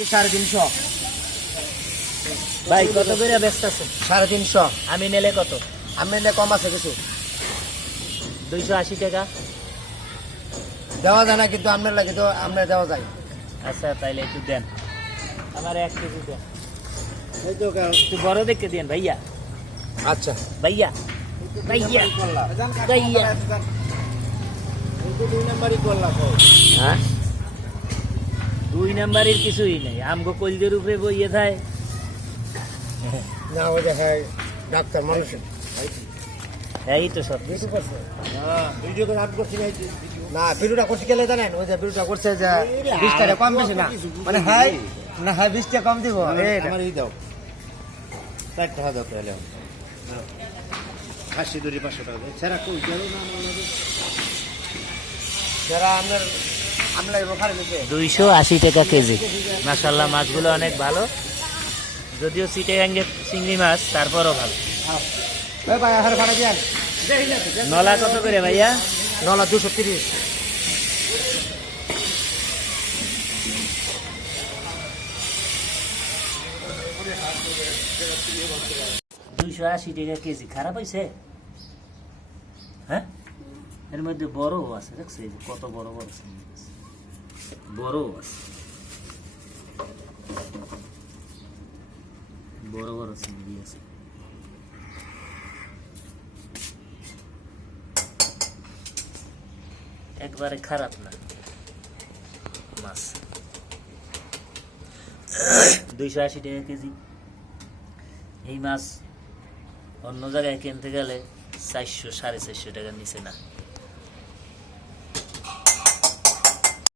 350 ভাই কত করে ব্যস্ত আছে? 350 আমি নিলে কত? আমি নিলে কম আছে কিছু 280 টাকা। দেওয়া যায় না, কিন্তু আপনার লাগে তো আপনার দেওয়া যায়। আচ্ছা তাইলে একটু দেন, আমার 1 কেজি দেন। এই তো একটু বড় দেখে দেন ভাইয়া। আচ্ছা ভাইয়া ভাইয়া ভাইয়া। দুই নাম্বারই করলাম। হ্যাঁ 2 নাম্বারের কিছুই নেই, আমগো কলজের উপরে বইয়ে থাকে। না ওই দেখায় ডাক্তার মানুষ এই তো সব ভিডিও করছে। ভিডিও করে আপলোড করছি না, ভিডিওটা করছি গেলে জানেন, ওই যে ভিডিওটা করছে যে 20 টাকা কম বেশি না, মানে হাই না হাই 20 টাকা কম দিব। আমার এই দাও 4 টাকা দাও তাহলে খাসি দড়ি 500 টাকা সেরা কই গেল না আমাদের যারা আপনার আমলা ওখানে দিতে 280 টাকা কেজি। মাশাআল্লাহ মাছগুলো অনেক ভালো, যদিও চিটাগাঙ্গের চিংড়ি মাছ তারপরও ভালো। ওই ভাই আর ভাড়া দেন। নলা কত করে ভাইয়া? নলা 230। দুইশো 280 টাকা কেজি। খারাপ হয়েছে? হ্যাঁ এর মধ্যে বড়ও আছে, দেখছে এই যে কত বড় বড় চিংড়ি মাছ, বড়ও আছে, বড় বড় চিংড়ি আছে। একবারে খারাপ না মাছ। 280 টাকা কেজি। এই মাছ অন্য জায়গায় কিনতে গেলে 400 450 টাকার নিচে না।